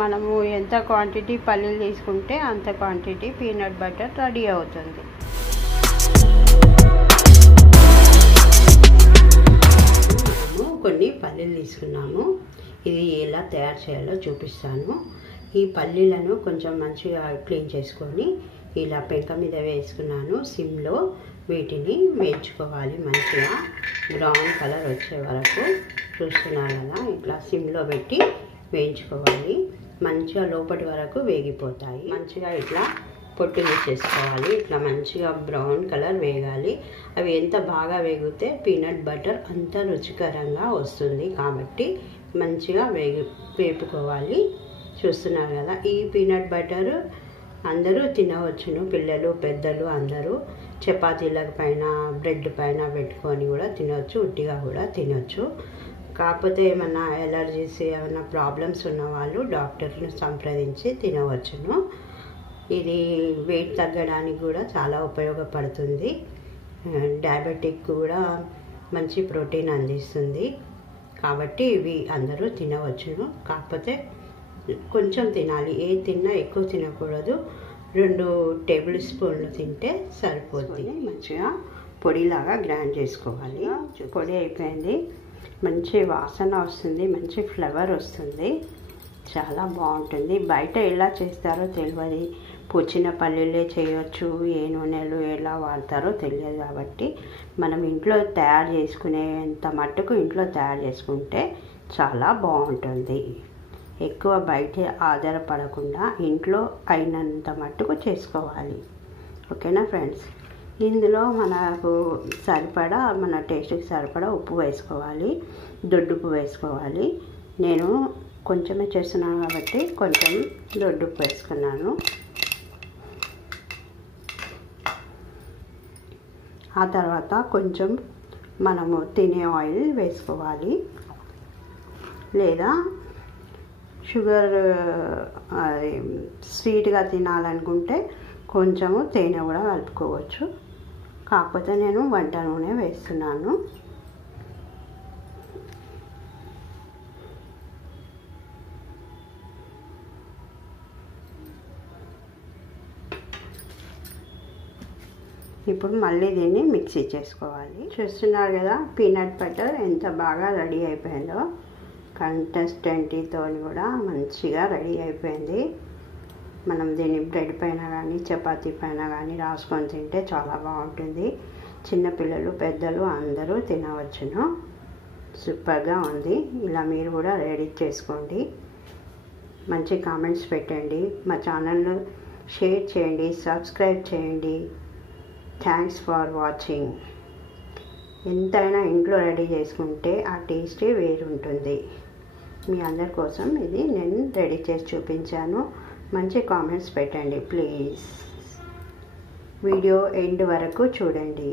మనము ఎంత క్వాంటిటీ పల్లీలు తీసుకుంటే అంత క్వాంటిటీ పీనట్ బటర్ రెడీ అవుతుంది. మనము కొన్ని పల్లీలు తీసుకున్నాము. ఇది ఎలా తయారు చేయాలో చూపిస్తాను. ఈ పల్లీలను కొంచెం మంచిగా క్లీన్ చేసుకొని ఇలా పెంక మీద వేసుకున్నాను. సిమ్లో వీటిని వేయించుకోవాలి. మంచిగా బ్రౌన్ కలర్ వచ్చే వరకు చూస్తున్నారు కదా, ఇట్లా సిమ్లో పెట్టి వేయించుకోవాలి. మంచిగా లోపటి వరకు వేగిపోతాయి. మంచిగా ఇట్లా పొట్టు తీసేసుకోవాలి. ఇట్లా మంచిగా బ్రౌన్ కలర్ వేగాలి. అవి ఎంత బాగా వేగితే పీనట్ బటర్ అంత రుచికరంగా వస్తుంది. కాబట్టి మంచిగా వేపుకోవాలి. చూస్తున్నారు కదా, ఈ పీనట్ బటర్ అందరూ తినవచ్చును. పిల్లలు పెద్దలు అందరూ చపాతీల పైన బ్రెడ్ పైన పెట్టుకొని కూడా తినవచ్చు, ఉట్టిగా కూడా తినవచ్చు. కాకపోతే ఏమన్నా ఎలర్జీస్ ఏమైనా ప్రాబ్లమ్స్ ఉన్న వాళ్ళు డాక్టర్ని సంప్రదించి తినవచ్చును. ఇది వెయిట్ తగ్గడానికి కూడా చాలా ఉపయోగపడుతుంది. డయాబెటిక్ కూడా మంచి ప్రోటీన్ అందిస్తుంది. కాబట్టి ఇవి అందరూ తినవచ్చును. కాకపోతే కొంచెం తినాలి. ఏ తిన్నా ఎక్కువ తినకూడదు. 2 టేబుల్ స్పూన్లు తింటే సరిపోతుంది. మంచిగా పొడిలాగా గ్రైండ్ చేసుకోవాలి. పొడి అయిపోయింది. మంచి వాసన వస్తుంది, మంచి ఫ్లేవర్ వస్తుంది, చాలా బాగుంటుంది. బయట ఎలా చేస్తారో తెలియదు. పుచ్చిన పల్లీలే చేయొచ్చు, ఏ నూనెలు ఎలా వాడతారో తెలియదు. కాబట్టి మనం ఇంట్లో తయారు చేసుకునేంత మట్టుకు ఇంట్లో తయారు చేసుకుంటే చాలా బాగుంటుంది. ఎక్కువ బయట ఆధారపడకుండా ఇంట్లో అయినంత మట్టుకు చేసుకోవాలి. ఓకేనా ఫ్రెండ్స్? ఇందులో మనకు సరిపడా, మన టేస్ట్కి సరిపడా ఉప్పు వేసుకోవాలి, దొడ్డుప్పు వేసుకోవాలి. నేను కొంచెమే చేస్తున్నాను కాబట్టి కొంచెం దొడ్డుప్పు వేసుకున్నాను. ఆ తర్వాత కొంచెం మనము తినే ఆయిల్ వేసుకోవాలి. లేదా షుగర్ స్వీట్గా తినాలనుకుంటే కొంచెము తేనె కూడా కలుపుకోవచ్చు. కాకపోతే నేను వంట నూనె వేస్తున్నాను. ఇప్పుడు మళ్ళీ దీన్ని మిక్సీ చేసుకోవాలి. చూస్తున్నారు కదా, పీనట్ బటర్ ఎంత బాగా రెడీ అయిపోయిందో. కంటెస్టెంట్తో కూడా మంచిగా రెడీ అయిపోయింది. మనం దీన్ని బ్రెడ్ పైన కానీ చపాతీ పైన కానీ రాసుకొని తింటే చాలా బాగుంటుంది. చిన్నపిల్లలు పెద్దలు అందరూ తినవచ్చును. సూపర్గా ఉంది. ఇలా మీరు కూడా రెడీ చేసుకోండి. మంచి కామెంట్స్ పెట్టండి. మా ఛానల్ను షేర్ చేయండి, సబ్స్క్రైబ్ చేయండి. Thanks for watching. ఎంతైనా ఇంట్లో రెడీ చేసుకుంటే ఆ టేస్టే వేరుంటుంది. మీ అందరి కోసం ఇది నేను రెడీ చేసి చూపించాను. మంచి కామెంట్స్ పెట్టండి ప్లీజ్. వీడియో ఎండ్ వరకు చూడండి.